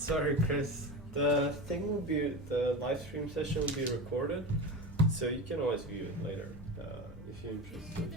Sorry, Chris. The live stream session will be recorded, so you can always view it later if you're interested.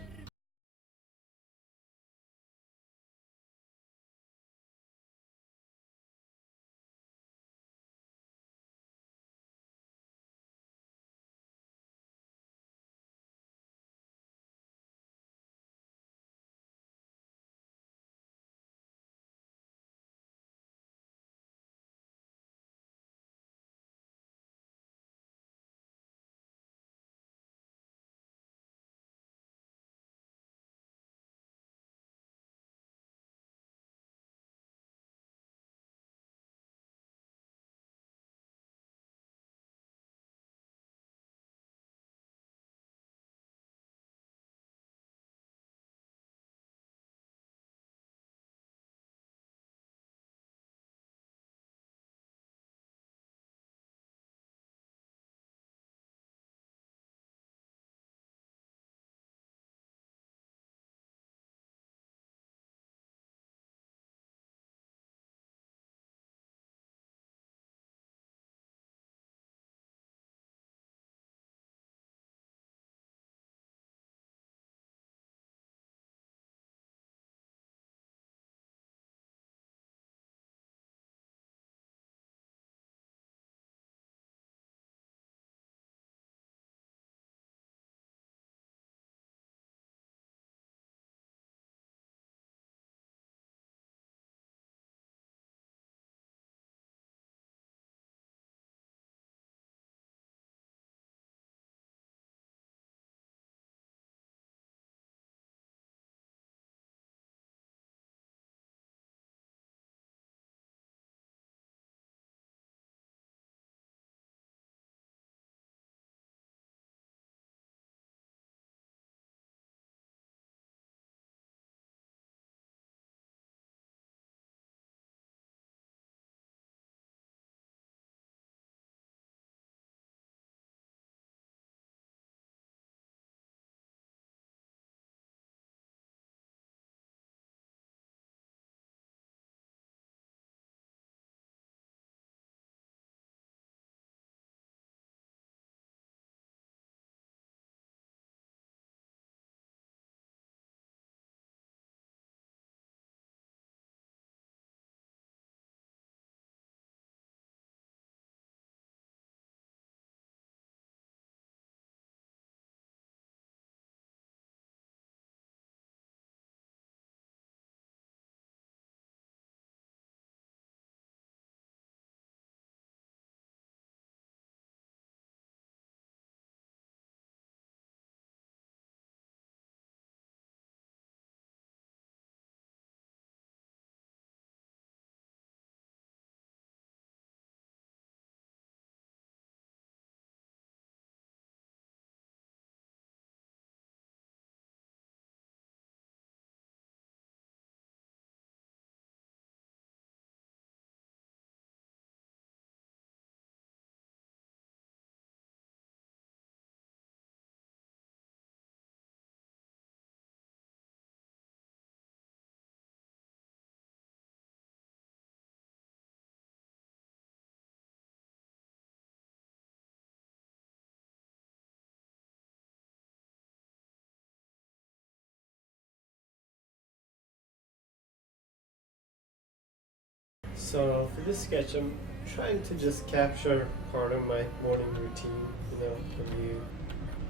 So for this sketch, I'm trying to just capture part of my morning routine. When you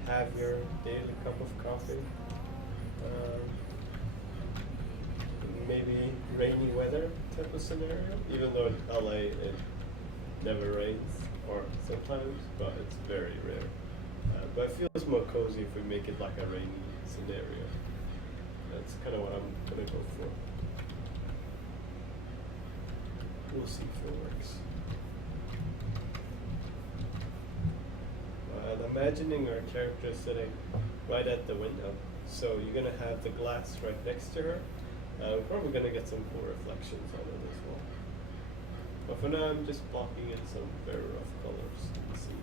have your daily cup of coffee. Um, Maybe rainy weather type of scenario. Even though in LA it never rains, or sometimes, but it's very rare. But it feels more cozy if we make it like a rainy scenario. That's kind of what I'm gonna go for. We'll see if it works. Imagining our character sitting right at the window. So you're gonna have the glass right next to her. We're probably gonna get some cool reflections on it as well. But for now, I'm just blocking in some very rough colors in the scene.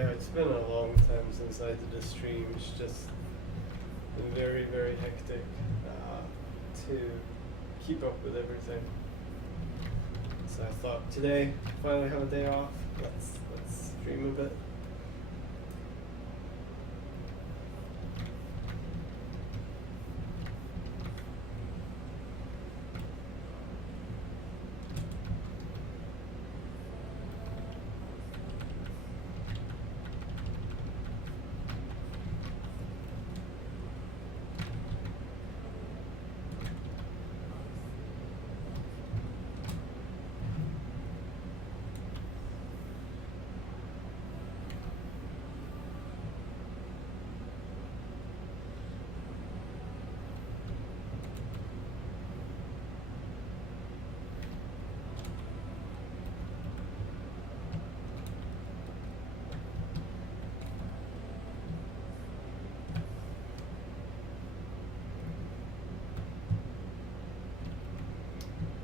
Yeah, it's been a long time since I did a stream. It's just been very, very hectic to keep up with everything. So I thought today, finally have a day off. Let's stream a bit.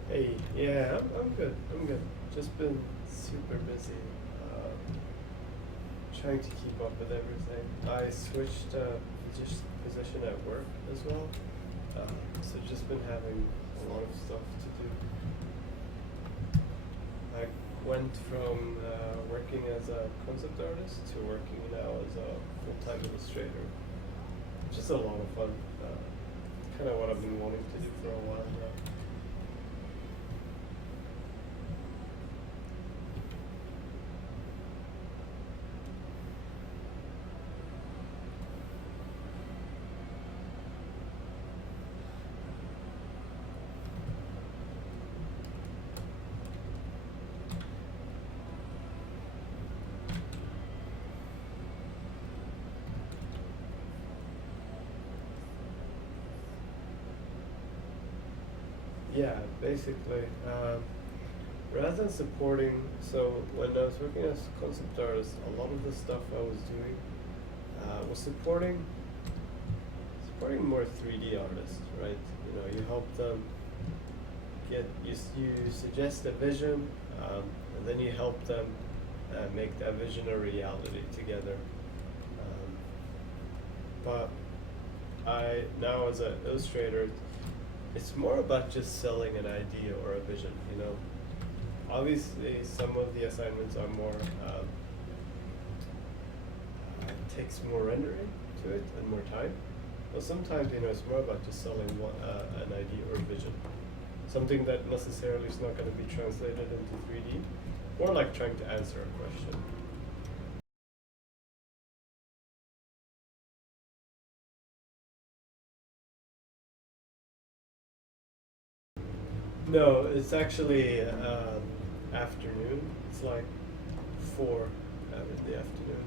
Hey, yeah, I'm good. I'm good. Just been super busy, trying to keep up with everything. I switched position at work as well, so just been having a lot of stuff to do. I went from working as a concept artist to working now as a full-time illustrator, which is a lot of fun. Kind of what I've been wanting to do for a while now. Yeah, basically, rather than supporting, so when I was working as a concept artist, a lot of the stuff I was doing was supporting more 3D artists, right? You know, you help them you suggest a vision, and then you help them make that vision a reality together. But I now as an illustrator, it's more about just selling an idea or a vision, you know. Obviously, some of the assignments are more takes more rendering to it and more time. But sometimes, you know, it's more about just selling an idea or a vision, something that necessarily is not going to be translated into 3D, or like trying to answer a question. No, it's actually afternoon. It's like 4 in the afternoon.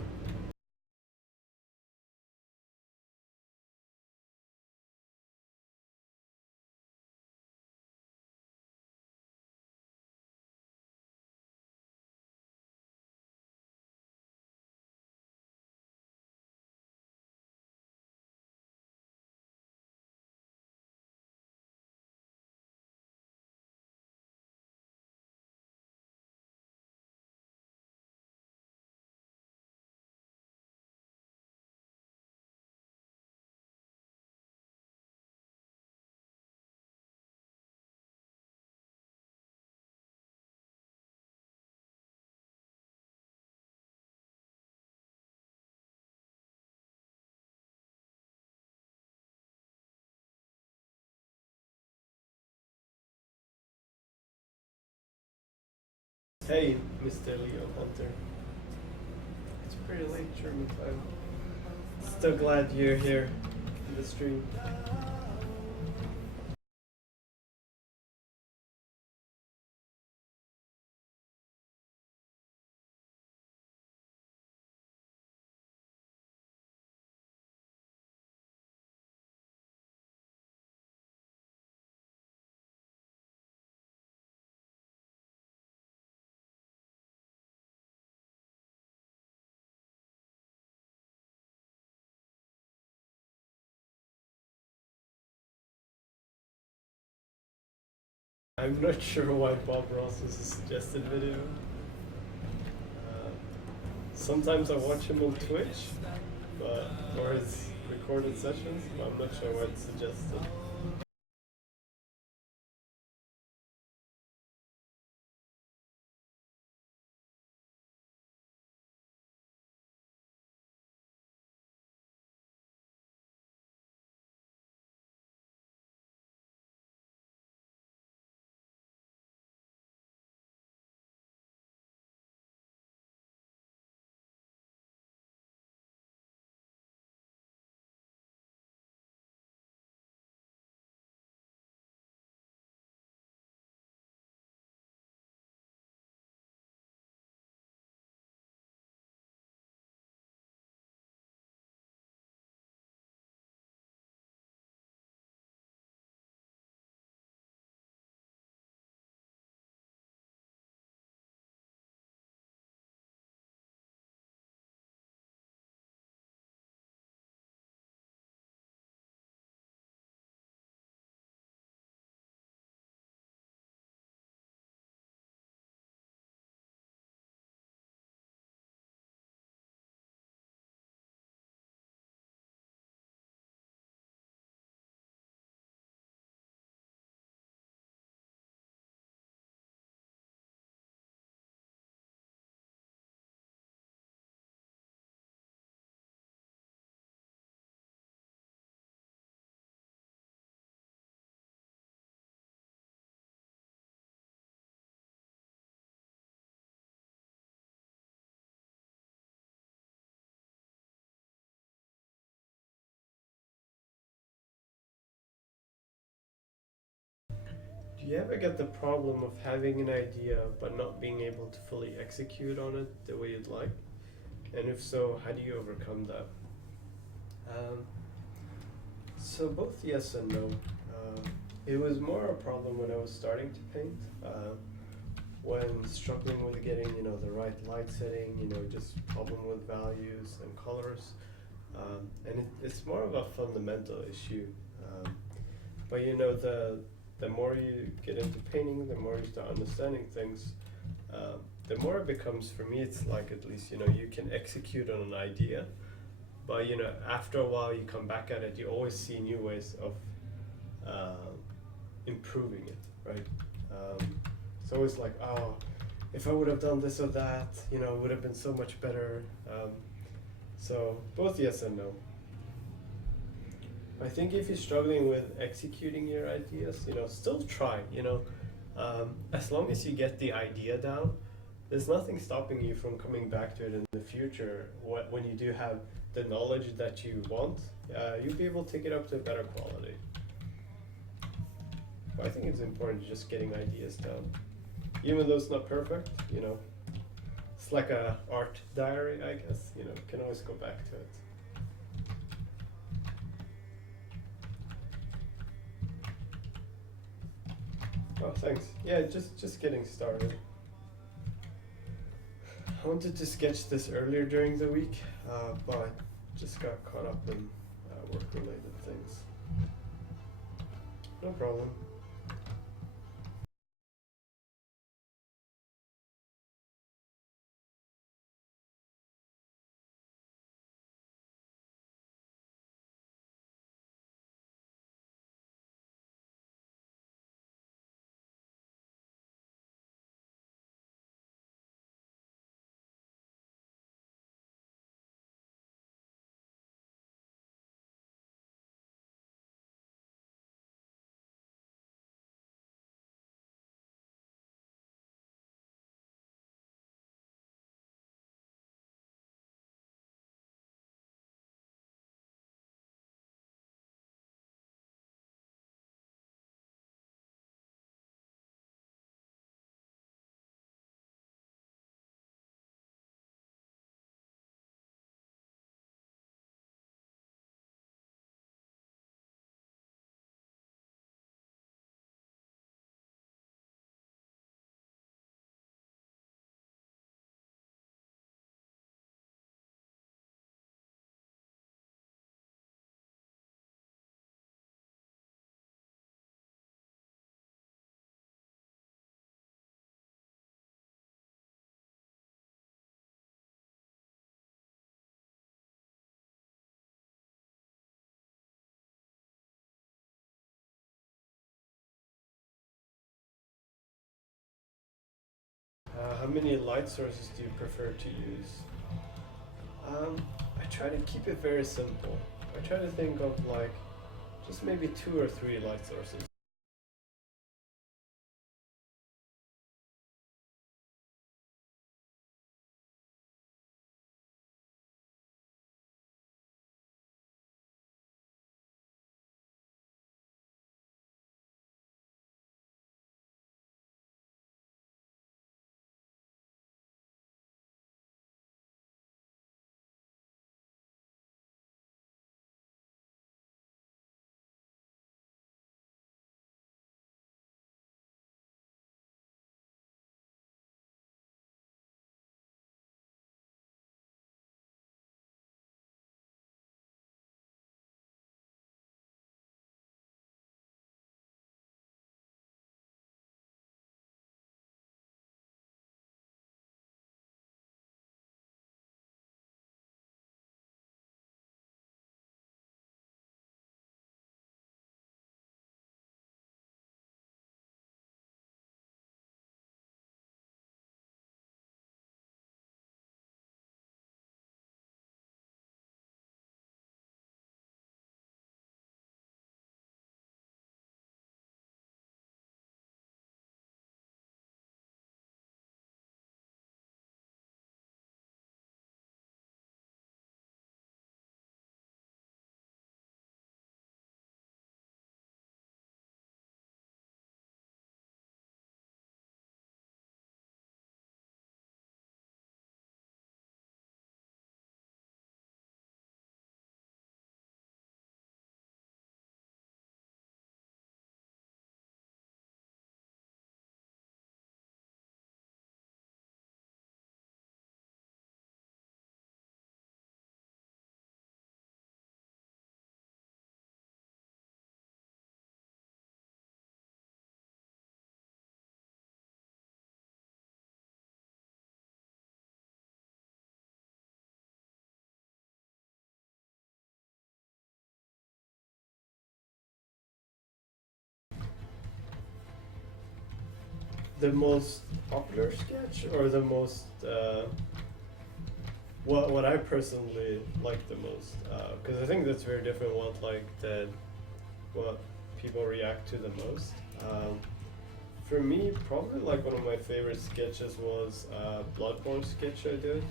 Hey, Mr. Leo Hunter. It's pretty late German time. Still glad you're here in the stream. I'm not sure why Bob Ross was a suggested video. Sometimes I watch him on Twitch, but or his recorded sessions, but I'm not sure what suggested. Do you ever get the problem of having an idea but not being able to fully execute on it the way you'd like? And if so, how do you overcome that? Um, so both yes and no. It was more a problem when I was starting to paint. When struggling with getting the right light setting, just problem with values and colors, and it's more of a fundamental issue. But the more you get into painting, the more you start understanding things, the more it becomes, for me it's like, at least you can execute on an idea, but after a while you come back at it, you always see new ways of uh, improving it, right? It's always like, oh, if I would have done this or that, it would have been so much better. So both yes and no. I think if you're struggling with executing your ideas, still try. As long as you get the idea down, there's nothing stopping you from coming back to it in the future. When you do have the knowledge that you want, you'll be able to take it up to a better quality. But I think it's important just getting ideas down, even though it's not perfect. It's like a art diary, I guess. You can always go back to it. Oh, thanks. Yeah, just getting started. I wanted to sketch this earlier during the week, but just got caught up in work-related things. No problem. how many light sources do you prefer to use? I try to keep it very simple. I try to think of like just maybe 2 or 3 light sources. The most popular sketch or the most what I personally like the most, because I think that's very different what people react to the most. For me, probably like one of my favorite sketches was Bloodborne sketch I did,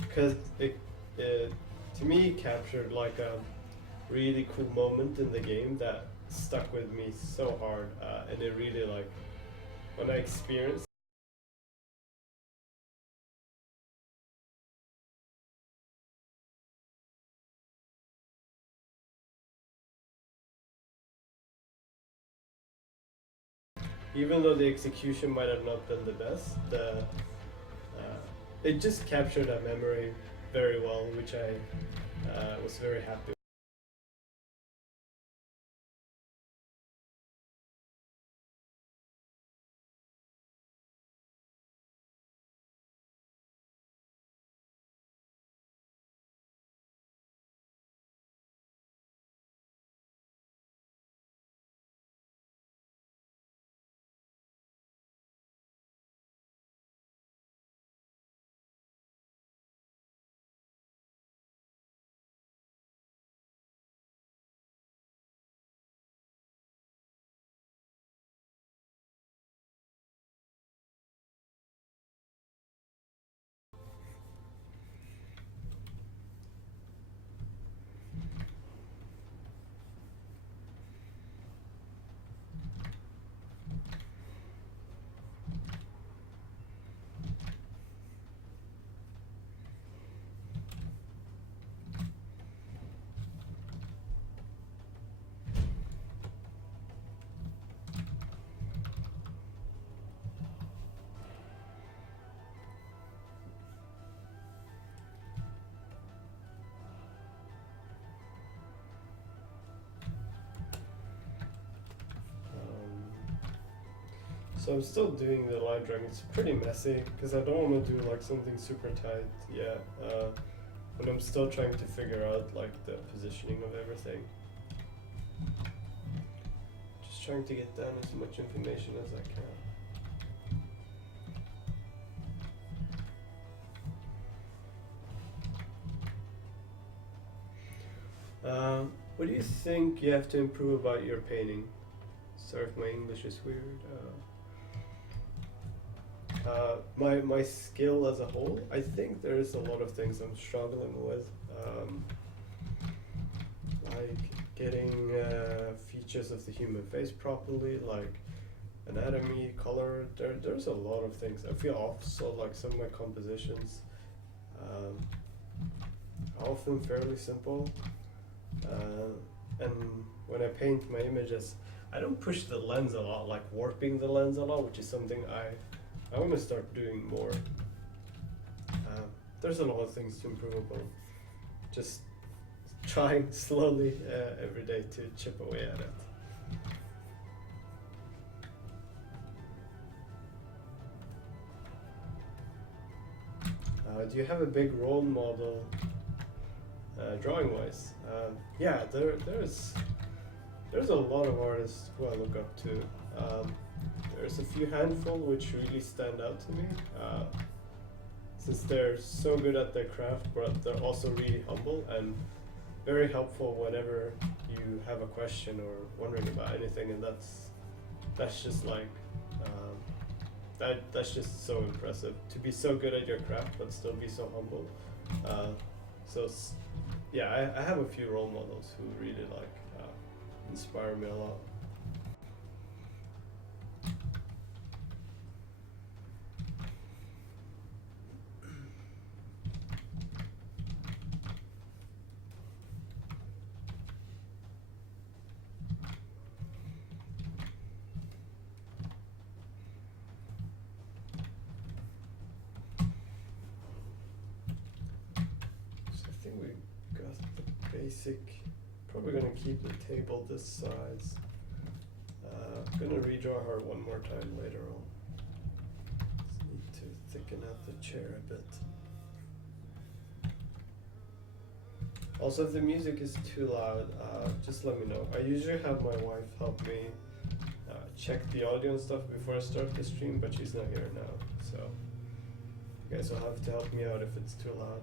because it to me captured like a really cool moment in the game that stuck with me so hard, and it really like when I experienced. Even though the execution might have not been the best, it just captured that memory very well, which I was very happy. So I'm still doing the line drawing. It's pretty messy because I don't want to do like something super tight yet. But I'm still trying to figure out like the positioning of everything. Just trying to get down as much information as I can. What do you think you have to improve about your painting? Sorry if my English is weird. My skill as a whole, I think there's a lot of things I'm struggling with. Like getting features of the human face properly, like anatomy, color. There's a lot of things. I feel off, so like some of my compositions are often fairly simple. And when I paint my images, I don't push the lens a lot, like warping the lens a lot, which is something I want to start doing more. There's a lot of things to improve upon. Just trying slowly every day to chip away at it. Do you have a big role model drawing wise? Yeah, there's a lot of artists who I look up to. There's a few handful which really stand out to me, since they're so good at their craft, but they're also really humble and very helpful whenever you have a question or wondering about anything, and that's just like that's just so impressive to be so good at your craft but still be so humble. Uh, so yeah, I have a few role models who really like inspire me a lot. So I think we got the basic. Probably gonna keep the table this size. Gonna redraw her one more time later on. Just need to thicken out the chair a bit. Also, if the music is too loud, just let me know. I usually have my wife help me check the audio and stuff before I start the stream, but she's not here now, so you guys will have to help me out if it's too loud.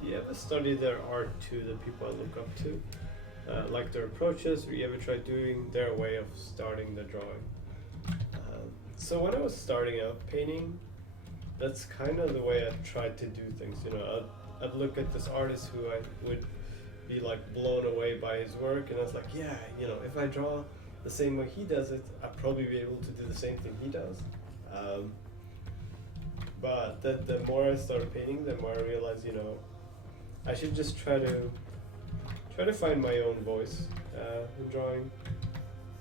Do you ever study their art too, the people I look up to? Like their approaches, or you ever try doing their way of starting the drawing? So when I was starting out painting, that's kind of the way I tried to do things. You know, I'd look at this artist who I would be like blown away by his work, and I was like, yeah, you know, if I draw the same way he does it, I'd probably be able to do the same thing he does. But the more I started painting, the more I realized, you know, I should just try to find my own voice in drawing.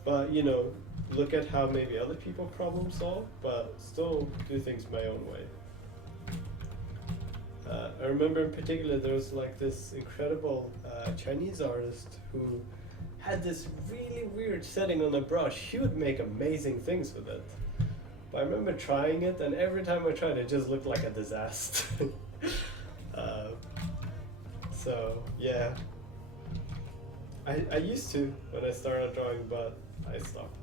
But you know, look at how maybe other people problem solve, but still do things my own way. I remember in particular there was like this incredible Chinese artist who had this really weird setting on a brush. He would make amazing things with it. But I remember trying it, and every time I tried it just looked like a disaster. uh, so yeah, I used to when I started drawing, but I stopped.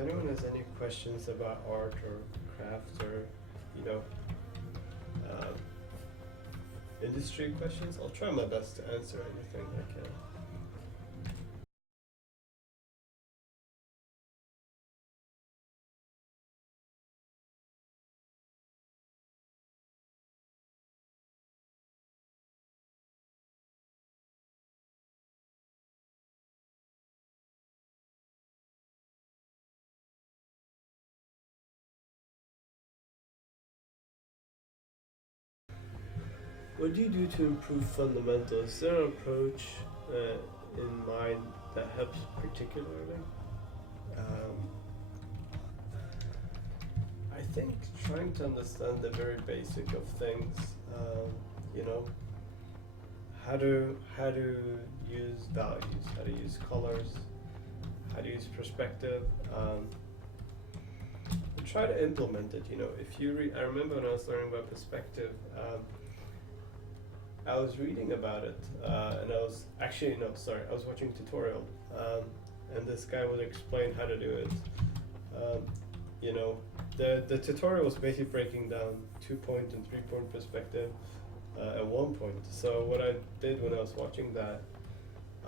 anyone has any questions about art or craft or, you know, um, industry questions, I'll try my best to answer anything I can. What do you do to improve fundamentals? Is there an approach in mind that helps particularly? Um, I think trying to understand the very basic of things, you know, how to use values, how to use colors, how to use perspective, and try to implement it. You know, if you I remember when I was learning about perspective, I was reading about it, and I was actually no, sorry, I was watching a tutorial, and this guy would explain how to do it. You know, the tutorial was basically breaking down 2-point and 3-point perspective at 1 point. So what I did when I was watching that,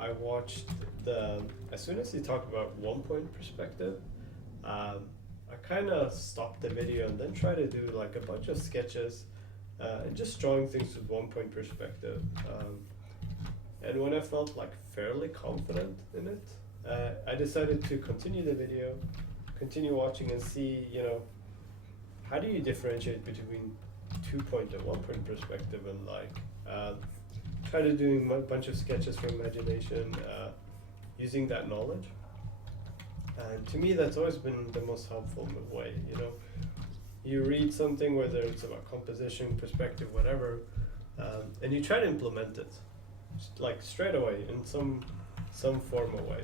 I watched as soon as he talked about 1-point perspective, I kind of stopped the video and then tried to do like a bunch of sketches and just drawing things with 1-point perspective. And when I felt like fairly confident in it, I decided to continue the video, continue watching and see, you know, how do you differentiate between 2-point and 1-point perspective, and like try to doing a bunch of sketches from imagination, using that knowledge. And to me, that's always been the most helpful way, you know. You read something, whether it's about composition, perspective, whatever, and you try to implement it, like straight away in some form or way.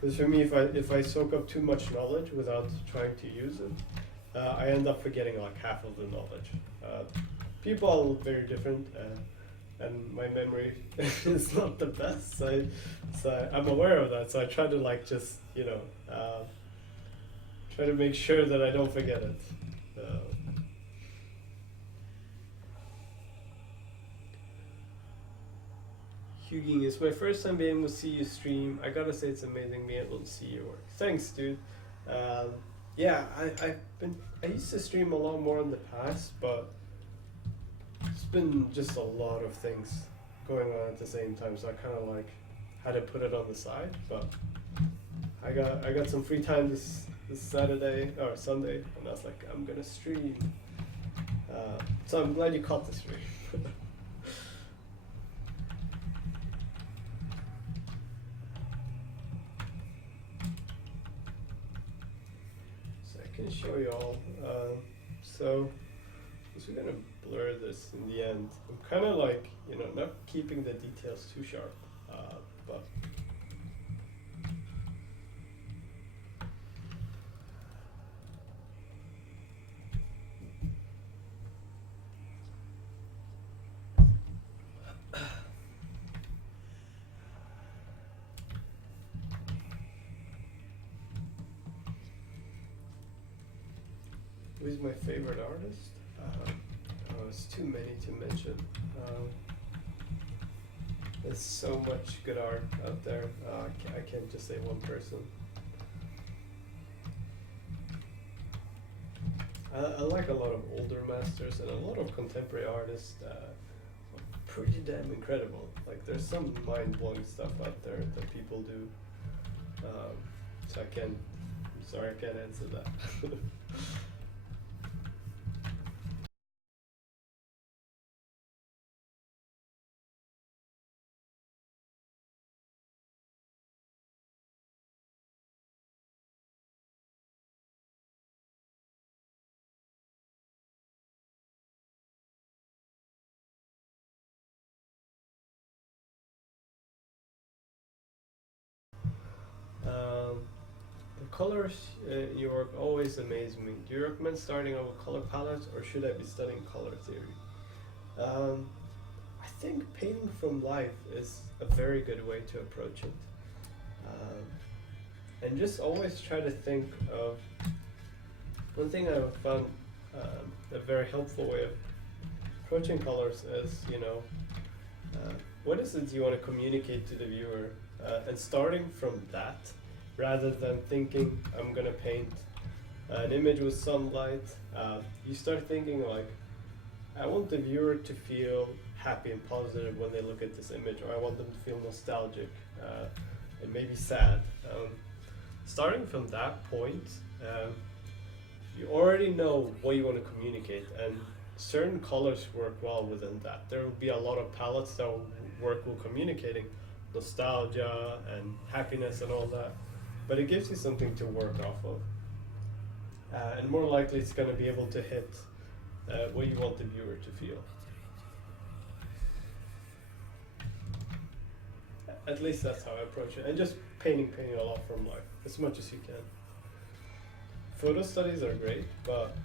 Because for me, if I soak up too much knowledge without trying to use it, I end up forgetting like half of the knowledge. People are very different, and my memory is not the best. So I'm aware of that. So I try to like just, you know, try to make sure that I don't forget it. Huging, it's my first time being able to see you stream. I gotta say it's amazing being able to see your work. Thanks, dude. Yeah, I used to stream a lot more in the past, but it's been just a lot of things going on at the same time, so I kind of like had to put it on the side. But I got some free time this Saturday or Sunday, and I was like, I'm gonna stream. So I'm glad you caught the stream. So I can show you all. So we're gonna blur this in the end. I'm kind of like, you know, not keeping the details too sharp, but who's my favorite artist? Oh, it's too many to mention. There's so much good art out there. I can't just say one person. I like a lot of older masters and a lot of contemporary artists. Pretty damn incredible. Like there's some mind-blowing stuff out there that people do. So I'm sorry I can't answer that. The colors in your work always amaze me. Do you recommend starting out with color palettes, or should I be studying color theory? I think painting from life is a very good way to approach it. And just always try to think of one thing I found a very helpful way of approaching colors is, what is it you want to communicate to the viewer, and starting from that rather than thinking I'm gonna paint an image with sunlight. You start thinking like, I want the viewer to feel happy and positive when they look at this image, or I want them to feel nostalgic and maybe sad. Starting from that point, you already know what you want to communicate, and certain colors work well within that. There will be a lot of palettes that will work with communicating nostalgia and happiness and all that, but it gives you something to work off of. And more likely it's going to be able to hit what you want the viewer to feel. At least that's how I approach it. And just painting a lot from life, as much as you can. Photo studies are great, but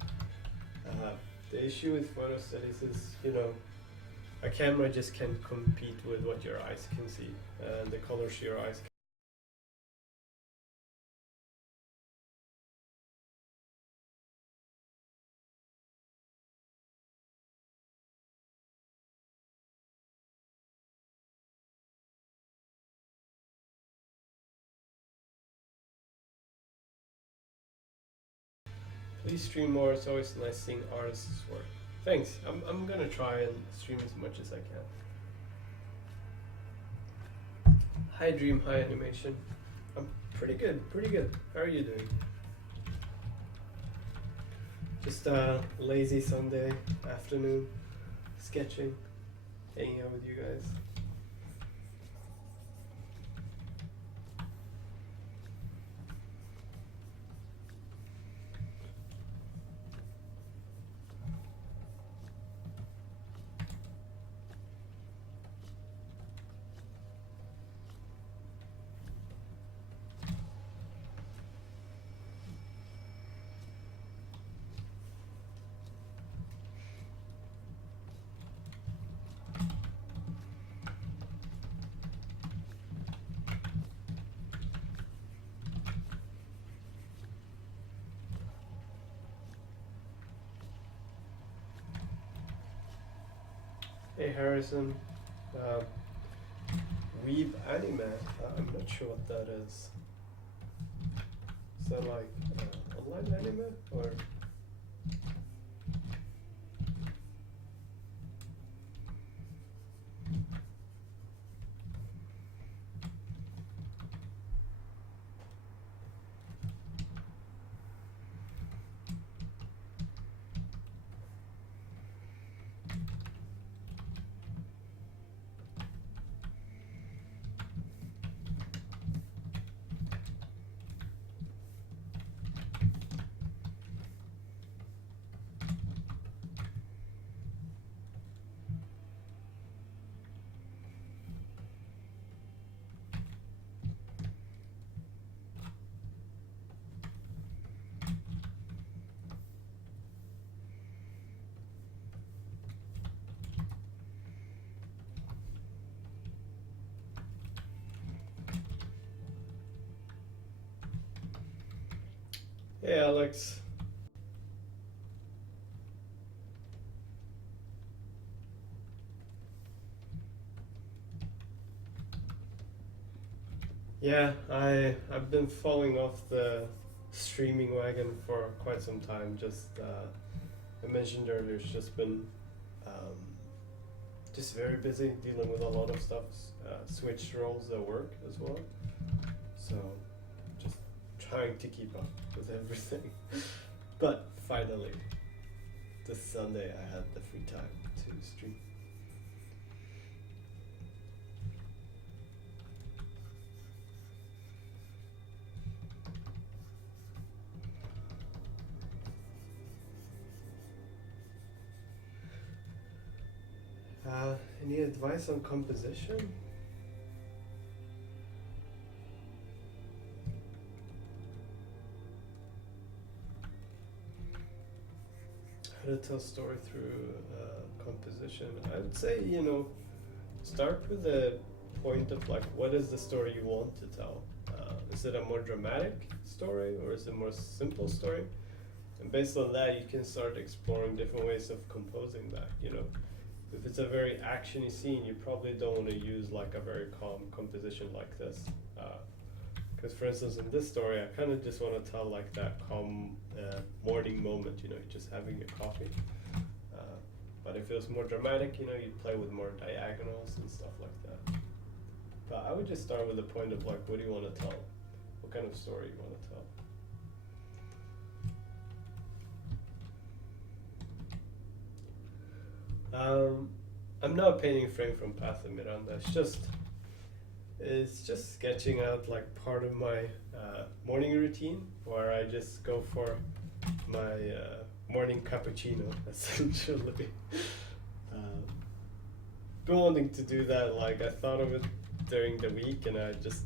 the issue with photo studies is, a camera just can't compete with what your eyes can see, and the colors your eyes can. Please stream more. It's always nice seeing artists' work. Thanks. I'm gonna try and stream as much as I can. Hi Dream, hi Animation. I'm pretty good. How are you doing? Just a lazy Sunday afternoon, sketching, hanging out with you guys. Hey Harrison, Weeb Anime, I'm not sure what that is. Is that like online anime or? Hey Alex. Yeah, I've been falling off the streaming wagon for quite some time. Just I mentioned earlier, it's just been just very busy dealing with a lot of stuff. Switched roles at work as well, so just trying to keep up with everything. But finally, this Sunday I had the free time to stream. Any advice on composition? How to tell a story through composition? I would say, start with the point of like, what is the story you want to tell? Is it a more dramatic story or is it a more simple story? And based on that, you can start exploring different ways of composing that, you know. If it's a very actiony scene, you probably don't want to use like a very calm composition like this. Because for instance, in this story, I kind of just want to tell like that calm morning moment, you know, just having your coffee. But if it was more dramatic, you know, you'd play with more diagonals and stuff like that. But I would just start with the point of like, what do you want to tell? What kind of story you want to tell? I'm not painting a frame from Path of Miranda. It's just sketching out like part of my morning routine, where I just go for my morning cappuccino, essentially. Been wanting to do that, like I thought of it during the week and I just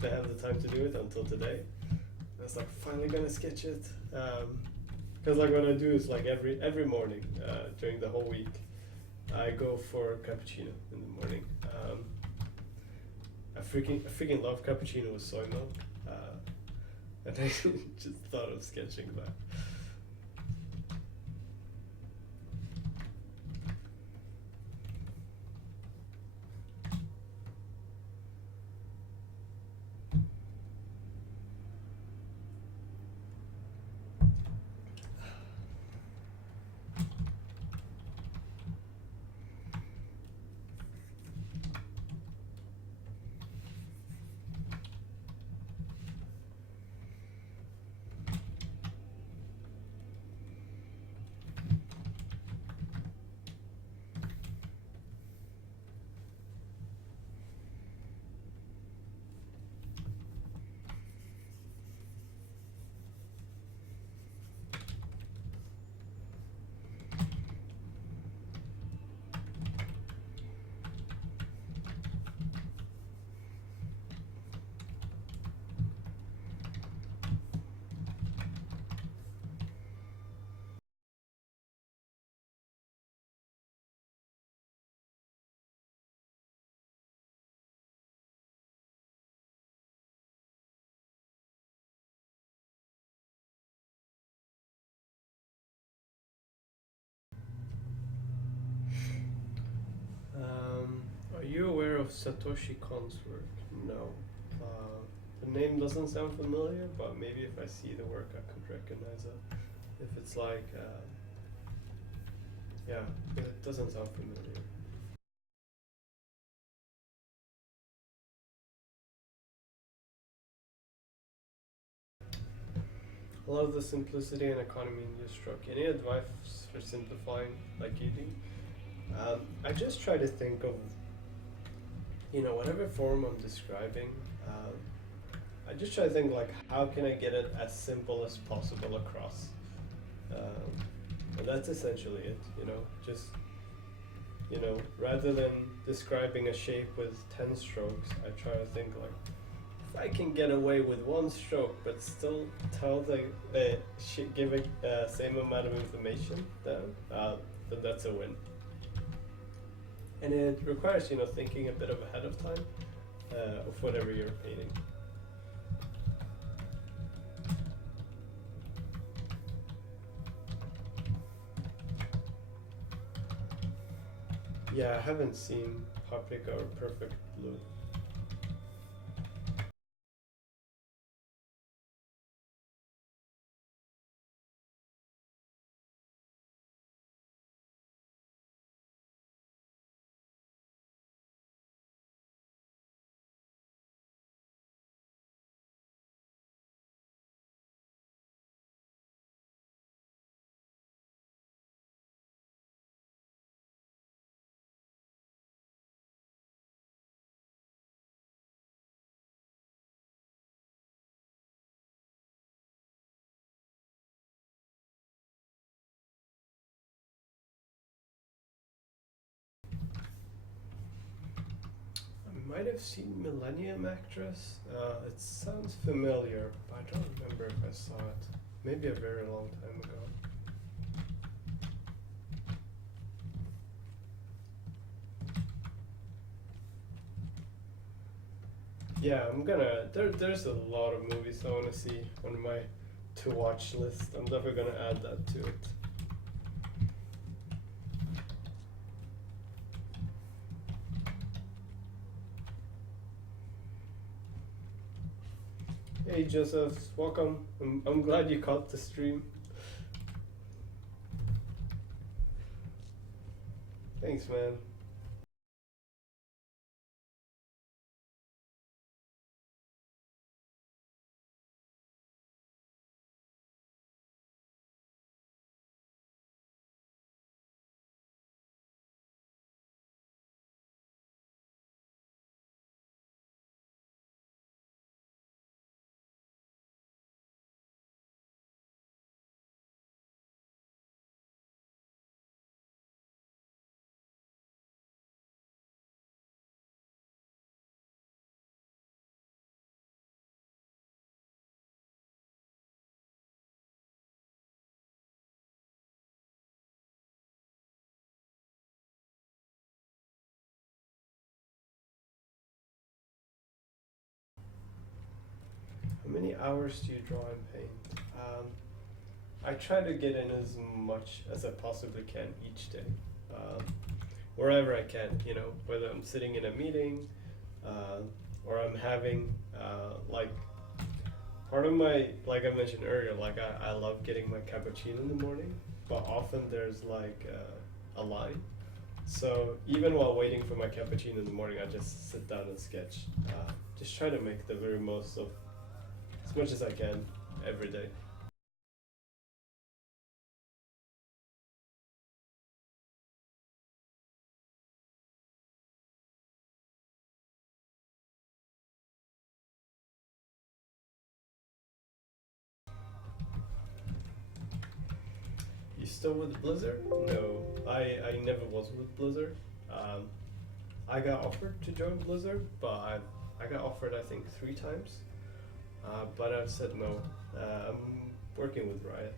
didn't have the time to do it until today. I was like, finally gonna sketch it. Because like what I do is like every morning during the whole week, I go for cappuccino in the morning. I freaking love cappuccino with soy milk, and I just thought of sketching that. Are you aware of Satoshi Kon's work? No. The name doesn't sound familiar, but maybe if I see the work, I could recognize it. If it's like, yeah, it doesn't sound familiar. I love the simplicity and economy in your stroke. Any advice for simplifying like you do? I just try to think of, you know, whatever form I'm describing, I just try to think like, how can I get it as simple as possible across? And that's essentially it, you know, just, you know, rather than describing a shape with 10 strokes, I try to think like, if I can get away with one stroke but still tell give it same amount of information, then that's a win. And it requires, you know, thinking a bit of ahead of time of whatever you're painting. Yeah, I haven't seen Paprika or Perfect Blue. I might have seen Millennium Actress. It sounds familiar, but I don't remember if I saw it. Maybe a very long time ago. Yeah, I'm gonna. There's a lot of movies I want to see on my to watch list. I'm definitely gonna add that to it. Hey Joseph, welcome. I'm glad you caught the stream. Thanks, man. How many hours do you draw and paint? I try to get in as much as I possibly can each day, um, wherever I can. You know, whether I'm sitting in a meeting, uh, or I'm having like part of my, like I mentioned earlier, like I love getting my cappuccino in the morning, but often there's like a line. So even while waiting for my cappuccino in the morning, I just sit down and sketch. Just try to make the very most of as much as I can every day. You still with Blizzard? No, I never was with Blizzard. Um, I got offered to join Blizzard, but I got offered I think 3 times, but I've said no. I'm working with Riot.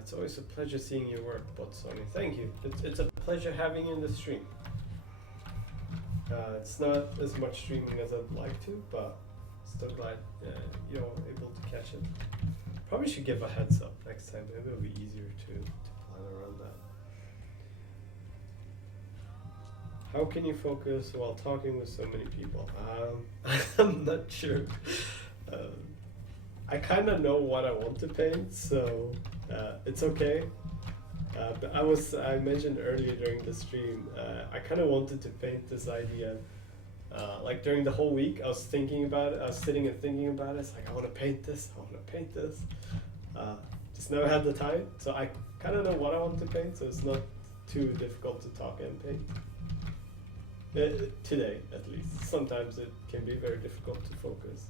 It's always a pleasure seeing your work, Botsoni. Thank you. It's a pleasure having you in the stream. It's not as much streaming as I'd like to, but still glad you're able to catch it. Probably should give a heads up next time. Maybe it'll be easier to plan around that. How can you focus while talking with so many people? I'm not sure. Um, I kind of know what I want to paint, so it's okay. But I mentioned earlier during the stream, I kind of wanted to paint this idea. Like during the whole week, I was thinking about it. I was sitting and thinking about it. It's like I want to paint this. I want to paint this. Uh, just never had the time. So I kind of know what I want to paint. So it's not too difficult to talk and paint. Today, at least. Sometimes it can be very difficult to focus.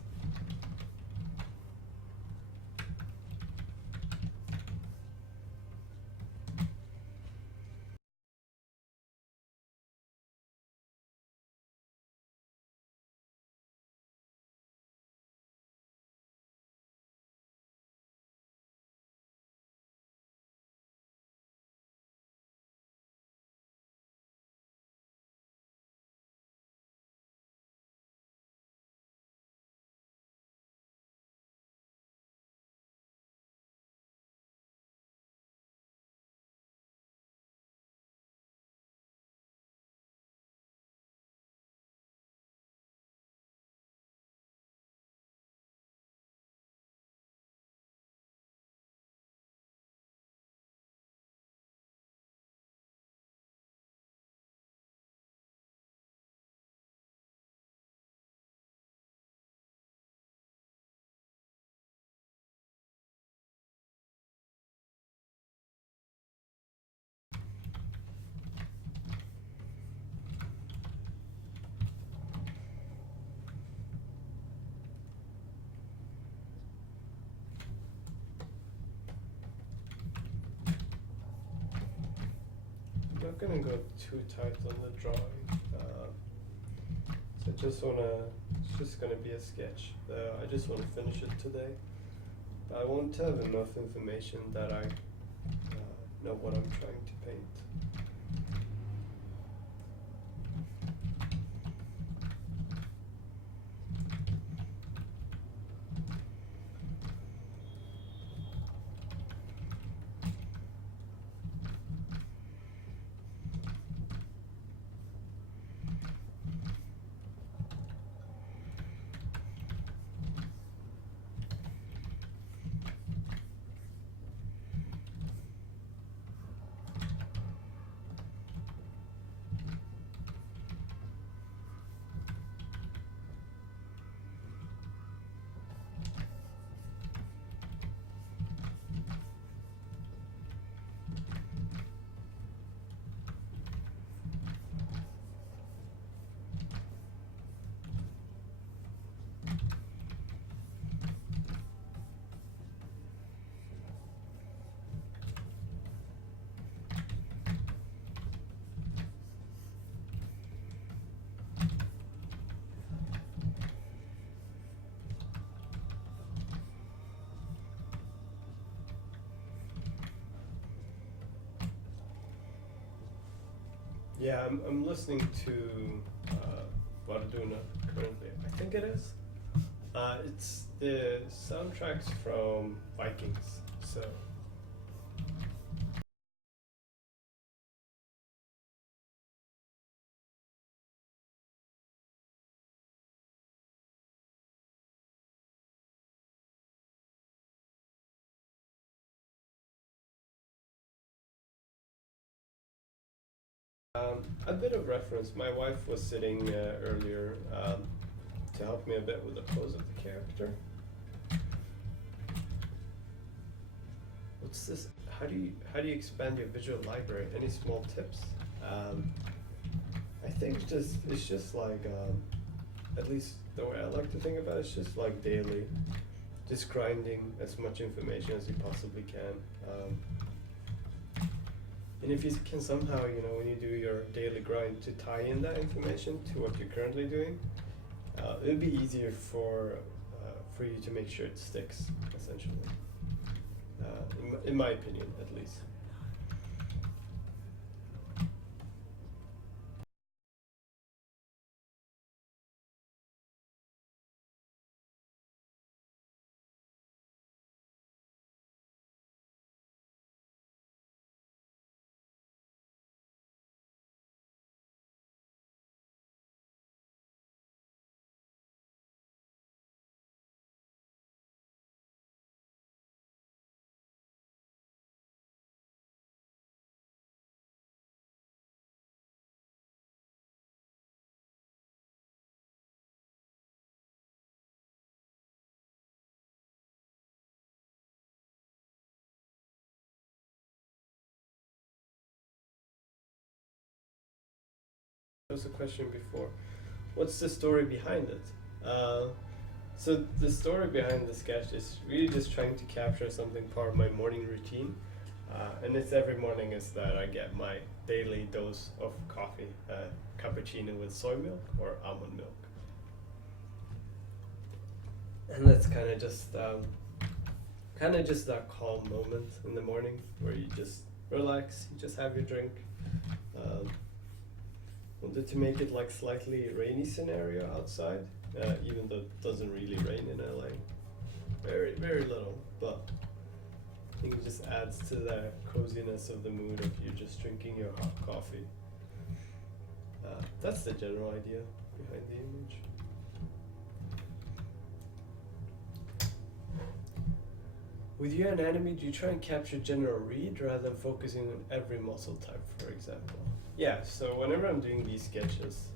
not gonna go too tight on the drawing. So it's just gonna be a sketch. I just wanna finish it today. But I want to have enough information that I know what I'm trying to paint. Yeah, I'm listening to Varduna currently. I think it is. It's the soundtracks from Vikings. So a bit of reference. My wife was sitting earlier to help me a bit with the pose of the character. What's this? How do you expand your visual library? Any small tips? I think it's just like at least the way I like to think about it, it's just like daily, just grinding as much information as you possibly can. And if you can somehow, when you do your daily grind, to tie in that information to what you're currently doing, it would be easier for you to make sure it sticks, essentially. In my opinion, at least. There was a question before. What's the story behind it? So the story behind the sketch is really just trying to capture something part of my morning routine. And it's every morning is that I get my daily dose of coffee, cappuccino with soy milk or almond milk. And that's kind of just that calm moment in the morning where you just relax, you just have your drink. Wanted to make it like slightly rainy scenario outside, even though it doesn't really rain in LA. Very, very little, but I think it just adds to the coziness of the mood of you just drinking your hot coffee. That's the general idea behind the image. With your anatomy, do you try and capture general read rather than focusing on every muscle type, for example? Yeah, so whenever I'm doing these sketches,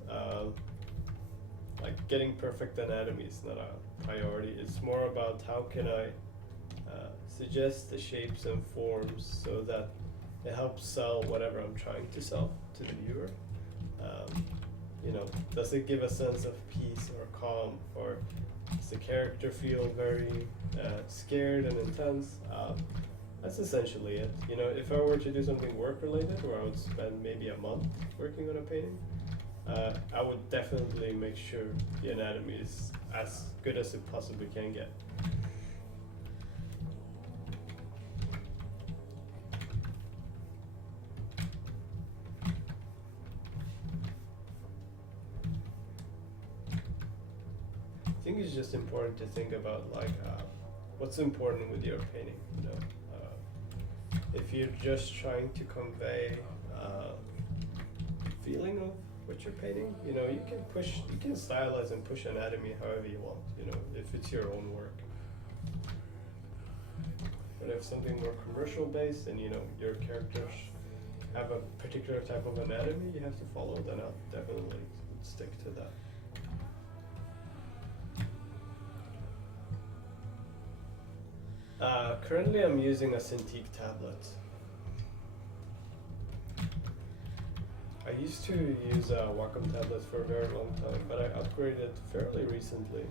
like getting perfect anatomy is not a priority. It's more about how can I suggest the shapes and forms so that it helps sell whatever I'm trying to sell to the viewer. Does it give a sense of peace or calm, or does the character feel very scared and intense? That's essentially it. You know, if I were to do something work related, where I would spend maybe a month working on a painting, I would definitely make sure the anatomy is as good as it possibly can get. I think it's just important to think about like what's important with your painting. You know, if you're just trying to convey feeling of what you're painting, you know, you can stylize and push anatomy however you want. You know, if it's your own work. But if something more commercial based and you know your characters have a particular type of anatomy you have to follow, then I'll definitely stick to that. Currently I'm using a Cintiq tablet. I used to use Wacom tablets for a very long time, but I upgraded fairly recently,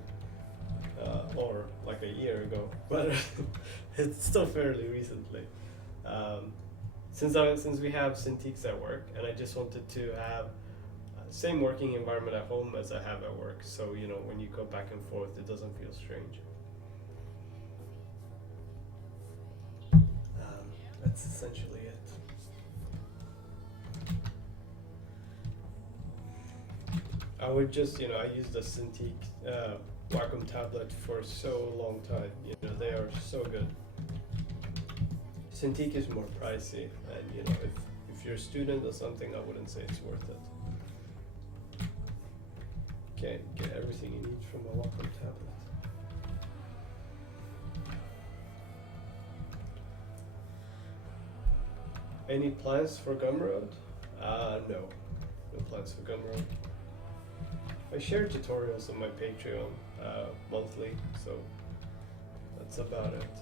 or like a year ago, but it's still fairly recently. Since we have Cintiqs at work, and I just wanted to have same working environment at home as I have at work, so you know when you go back and forth, it doesn't feel strange. That's essentially it. I would just, you know, I used the Cintiq Wacom tablet for so long time. You know, they are so good. Cintiq is more pricey, and you know, if you're a student or something, I wouldn't say it's worth it. Can't get everything you need from a Wacom tablet. Any plans for Gumroad? No. No plans for Gumroad. I share tutorials on my Patreon monthly, so that's about it.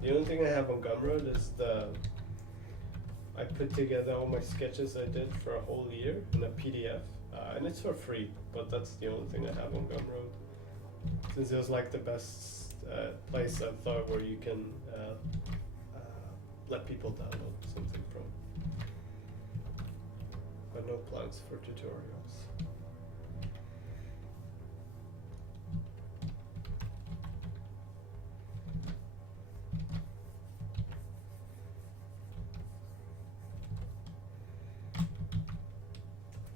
The only thing I have on Gumroad is I put together all my sketches I did for a whole year in a PDF, and it's for free, but that's the only thing I have on Gumroad. Since it was like the best place I thought where you can let people download something from. But no plans for tutorials.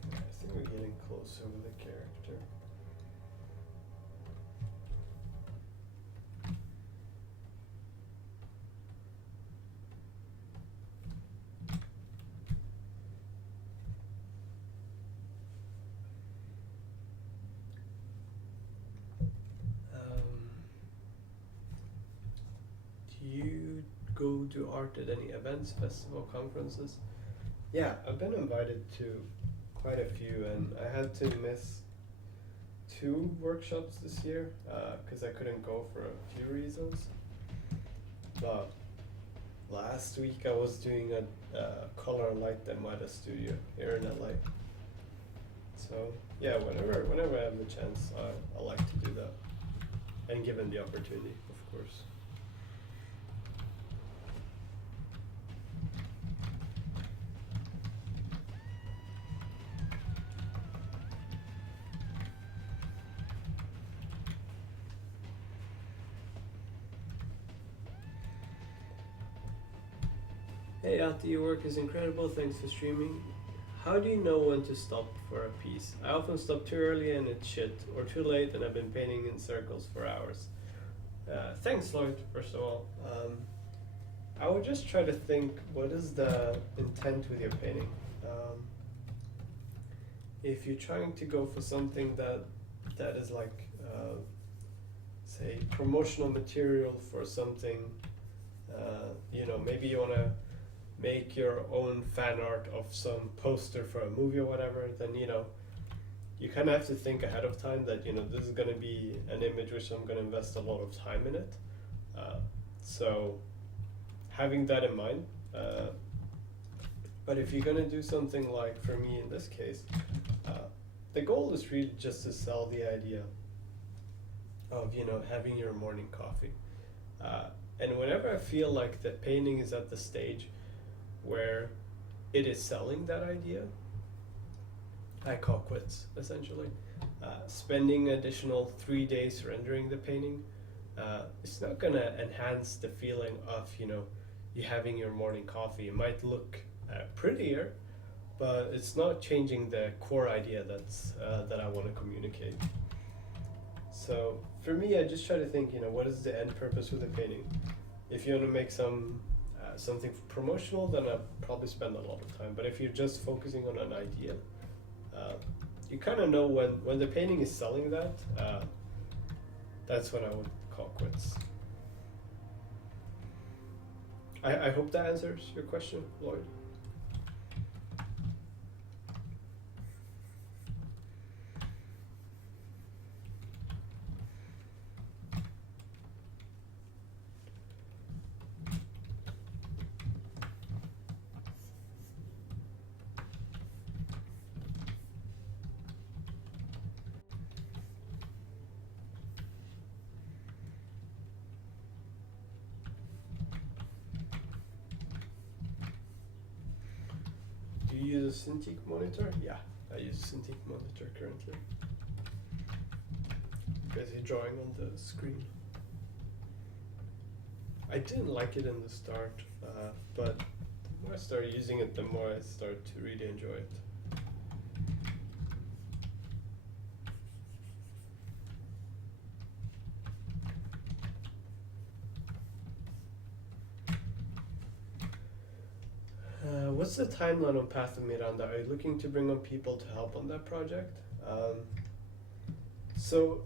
I think we're getting closer with the character. Do you go to art at any events, festival, conferences? Yeah, I've been invited to quite a few, and I had to miss 2 workshops this year because I couldn't go for a few reasons. But last week I was doing a color light demo at a studio here in LA. So yeah, whenever I have the chance, I like to do that, and given the opportunity, of course. Hey Ati, your work is incredible, thanks for streaming. How do you know when to stop for a piece? I often stop too early and it's shit, or too late and I've been painting in circles for hours. Thanks Lloyd, first of all. I would just try to think, what is the intent with your painting? If you're trying to go for something that is like, say, promotional material for something, you know, maybe you want to make your own fan art of some poster for a movie or whatever, then you know, you kind of have to think ahead of time that, you know, this is going to be an image which I'm going to invest a lot of time in it. So having that in mind, but if you're going to do something like, for me in this case, the goal is really just to sell the idea of, you know, having your morning coffee. And whenever I feel like the painting is at the stage where it is selling that idea, I call quits, essentially. Spending additional 3 days rendering the painting, it's not gonna enhance the feeling of, you having your morning coffee. It might look prettier, but it's not changing the core idea that I want to communicate. So for me, I just try to think, what is the end purpose with the painting? If you want to make something promotional, then I'll probably spend a lot of time. But if you're just focusing on an idea, you kind of know when the painting is selling that, that's when I would call quits. I hope that answers your question, Lloyd. Do you use a Cintiq monitor? Yeah, I use a Cintiq monitor currently. Is he drawing on the screen? I didn't like it in the start, but the more I start using it, the more I start to really enjoy it. What's the timeline on Path of Miranda? Are you looking to bring on people to help on that project? So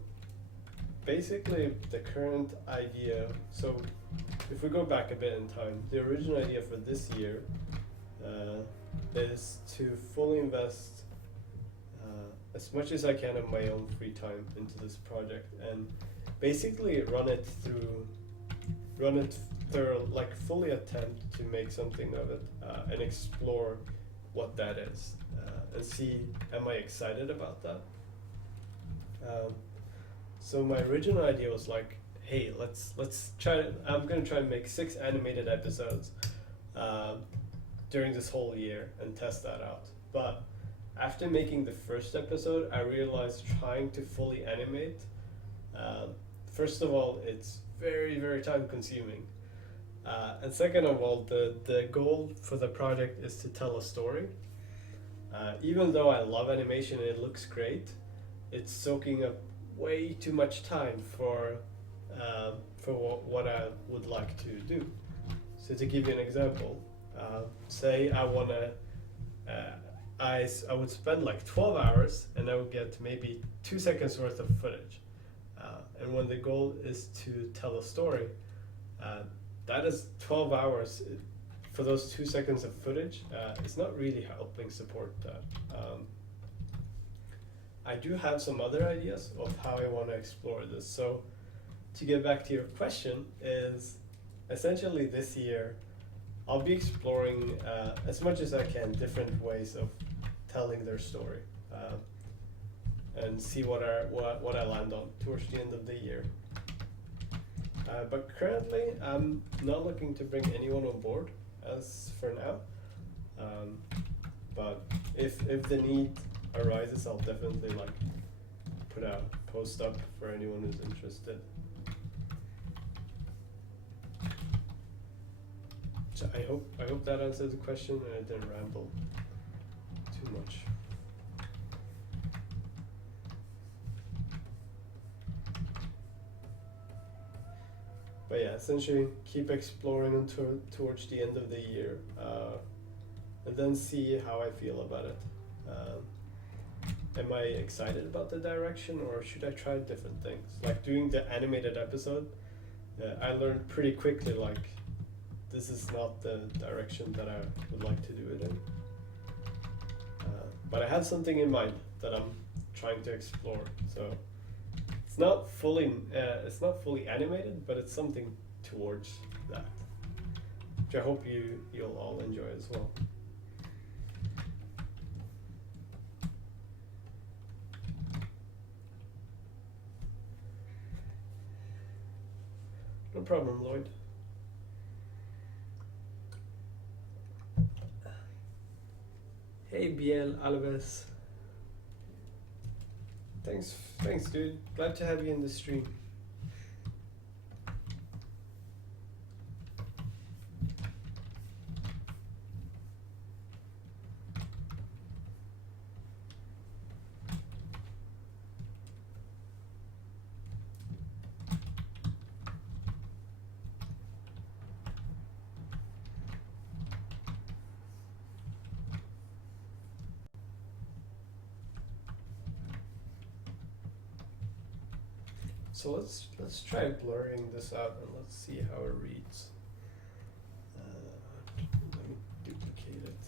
basically the current idea, so if we go back a bit in time, the original idea for this year is to fully invest as much as I can of my own free time into this project and basically run it through, like fully attempt to make something of it and explore what that is and see, am I excited about that? So my original idea was like, hey, let's try. I'm gonna try and make 6 animated episodes during this whole year and test that out. But after making the first episode, I realized trying to fully animate, first of all, it's very, very time consuming. And second of all, the goal for the project is to tell a story. Even though I love animation and it looks great, it's soaking up way too much time for what I would like to do. So to give you an example, say I wanna, I would spend like 12 hours and I would get maybe 2 seconds worth of footage. And when the goal is to tell a story, that is 12 hours for those 2 seconds of footage. It's not really helping support that. I do have some other ideas of how I want to explore this. So to get back to your question is essentially this year I'll be exploring as much as I can different ways of telling their story and see what I land on towards the end of the year. But currently I'm not looking to bring anyone on board as for now. But if the need arises, I'll definitely like put a post up for anyone who's interested. So I hope that answered the question and I didn't ramble too much. But yeah, essentially keep exploring until towards the end of the year, and then see how I feel about it. Am I excited about the direction, or should I try different things? Like doing the animated episode, I learned pretty quickly like this is not the direction that I would like to do it in. But I have something in mind that I'm trying to explore. So it's not fully animated, but it's something towards that, which I hope you'll all enjoy as well. No problem, Lloyd. Hey BL Alves. Thanks, dude. Glad to have you in the stream. So let's try blurring this out and let's see how it reads. Let me duplicate it.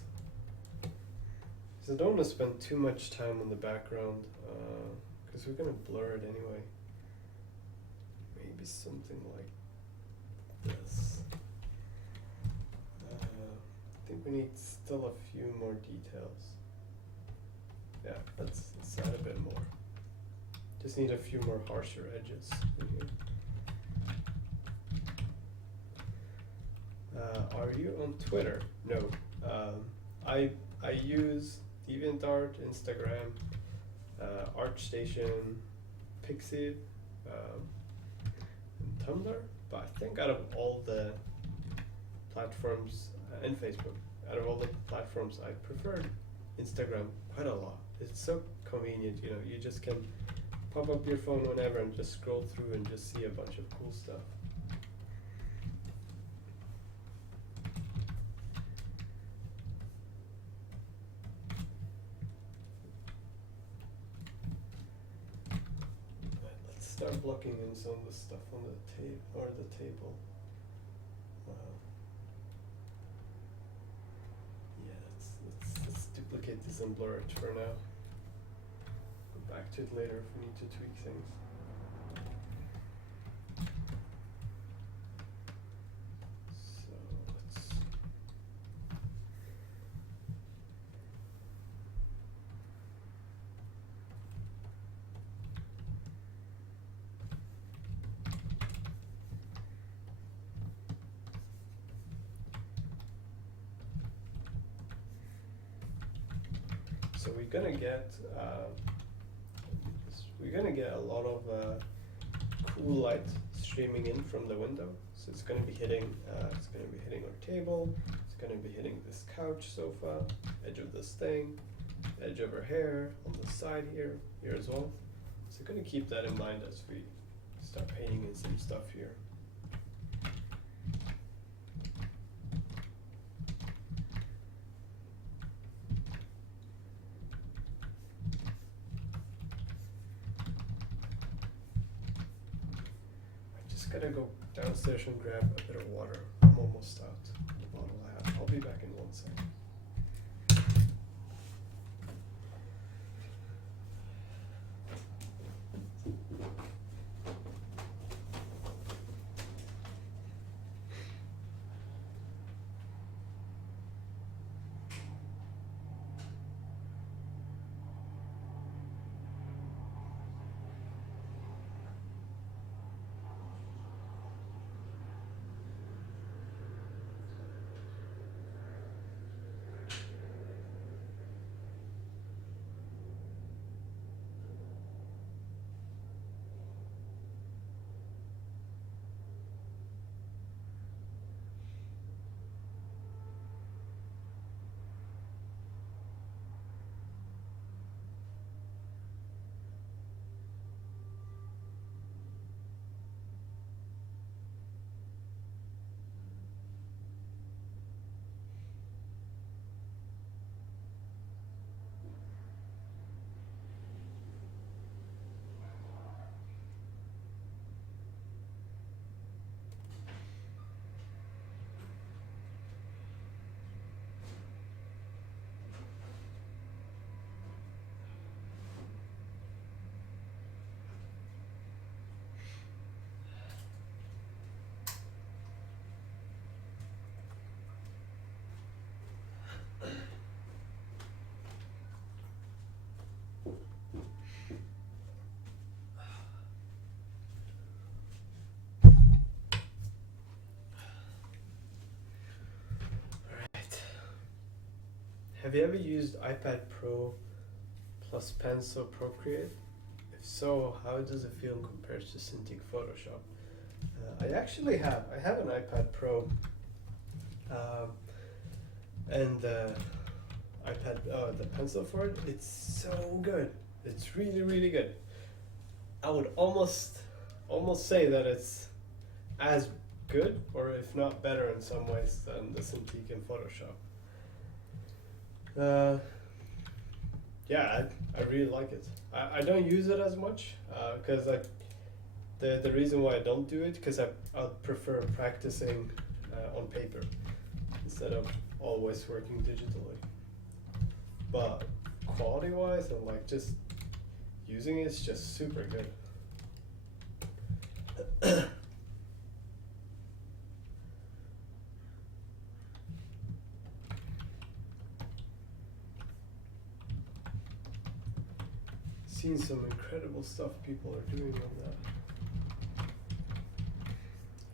Because I don't want to spend too much time on the background, because we're gonna blur it anyway. Maybe something like this. I think we need still a few more details. Yeah, let's add a bit more. Just need a few more harsher edges in here. Are you on Twitter? No. I use DeviantArt, Instagram, ArtStation, Pixiv, and Tumblr. But I think out of all the platforms, and Facebook, out of all the platforms, I prefer Instagram quite a lot. It's so convenient, you know, you just can pop up your phone whenever and just scroll through and just see a bunch of cool stuff. Let's start blocking in some of the stuff on the table. Yeah, let's duplicate this and blur it for now. Go back to it later if we need to tweak things. So let's. So we're gonna get a lot of cool light streaming in from the window. So it's gonna be hitting our table. It's gonna be hitting this couch, sofa, edge of this thing, edge of our hair, on the side here as well. So gonna keep that in mind as we start painting in some stuff here. Gotta go downstairs and grab a bit of water. I'm almost out of the bottle I have. I'll be back in 1 second. Have you ever used iPad Pro plus Pencil Procreate? If so, how does it feel compared to Cintiq Photoshop? I actually have. I have an iPad Pro and the the pencil for it. It's so good. It's really, really good. I would almost say that it's as good, or if not better in some ways, than the Cintiq and Photoshop. Yeah, I really like it. I don't use it as much because the reason why I don't do it, because I prefer practicing on paper instead of always working digitally. But quality wise and like just using it is just super good. Seen some incredible stuff people are doing on that.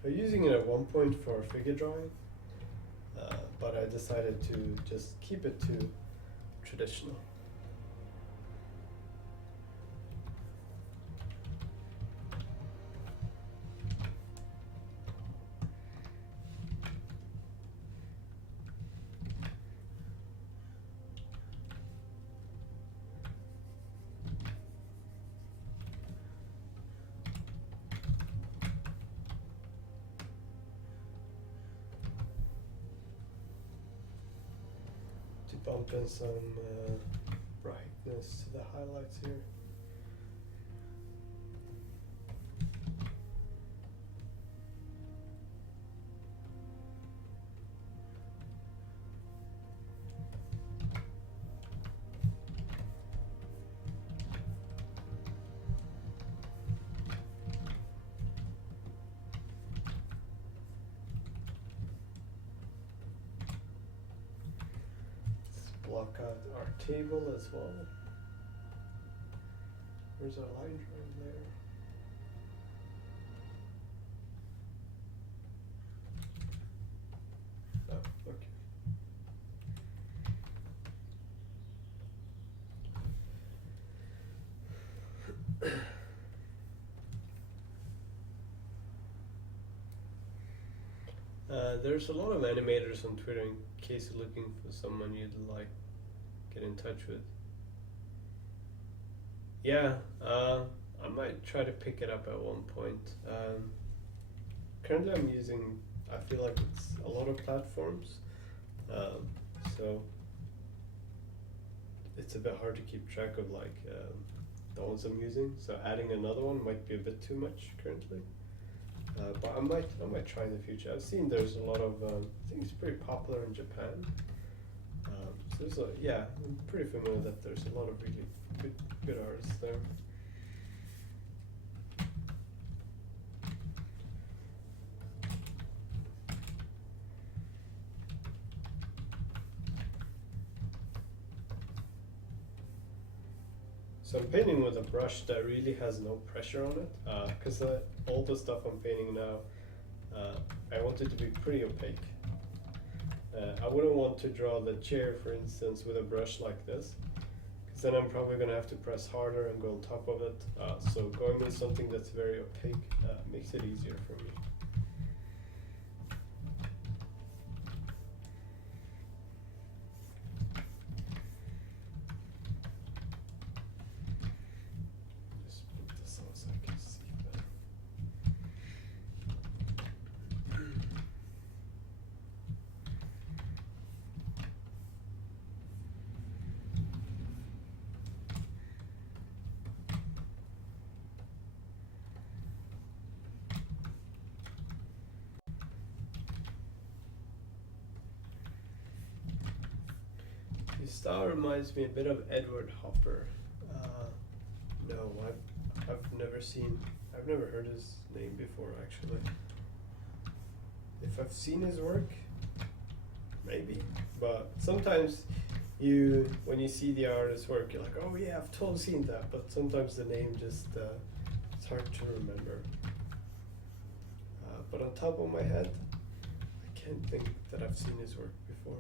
I was using it at one point for figure drawing, but I decided to just keep it to traditional. To bump in some brightness to the highlights here. Block out our table as well. Where's our line drawing there? Oh, okay. There's a lot of animators on Twitter in case you're looking for someone you'd like get in touch with. Yeah, I might try to pick it up at one point. Currently I'm using, I feel like it's a lot of platforms, so it's a bit hard to keep track of like the ones I'm using, so adding another one might be a bit too much currently. But I might try in the future. I've seen there's a lot of, I think it's pretty popular in Japan. So there's I'm pretty familiar that there's a lot of really good artists there. So I'm painting with a brush that really has no pressure on it, because all the stuff I'm painting now, I want it to be pretty opaque. I wouldn't want to draw the chair, for instance, with a brush like this, because then I'm probably going to have to press harder and go on top of it. So going with something that's very opaque makes it easier for me. His style reminds me a bit of Edward Hopper. No, I've never heard his name before actually. If I've seen his work, maybe. But sometimes when you see the artist's work, you're like, oh yeah, I've totally seen that. But sometimes the name just, it's hard to remember. But on top of my head, I can't think that I've seen his work before.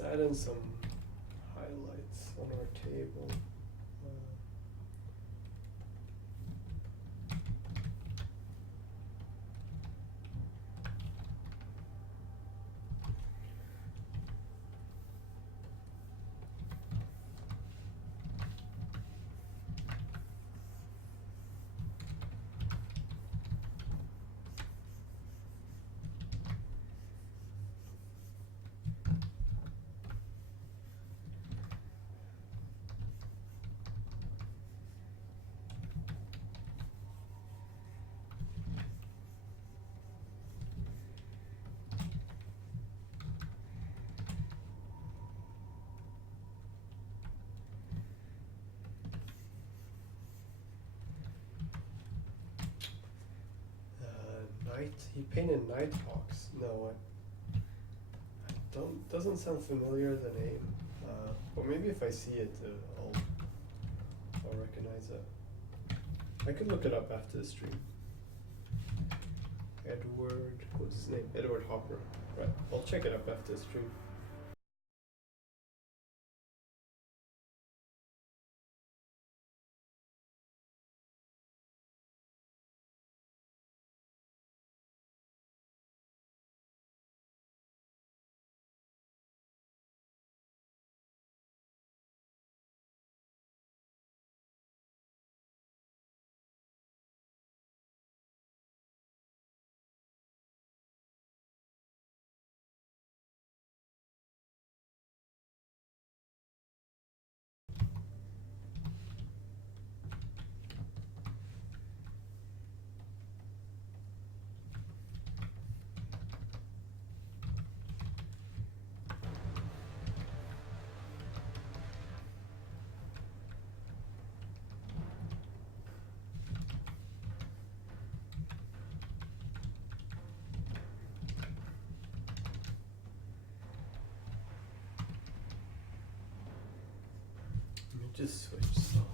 Let's add in some highlights on our table. He painted Nighthawks. No, I don't. Doesn't sound familiar, the name. Or maybe if I see it, I'll recognize it. I could look it up after the stream. Edward, what's his name? Edward Hopper. Right. I'll check it up after the stream. Let me just switch some.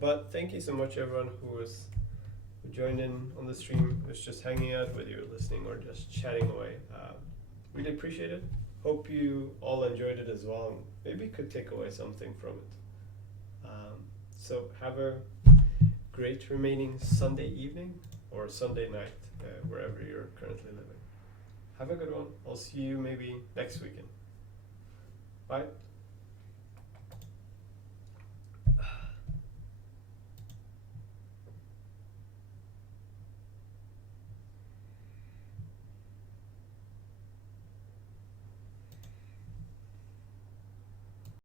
But thank you so much, everyone who joined in on the stream, who's just hanging out, whether you're listening or just chatting away. Really appreciate it. Hope you all enjoyed it as well, and maybe could take away something from it. So have a great remaining Sunday evening or Sunday night, wherever you're currently living. Have a good one. I'll see you maybe next weekend. Bye.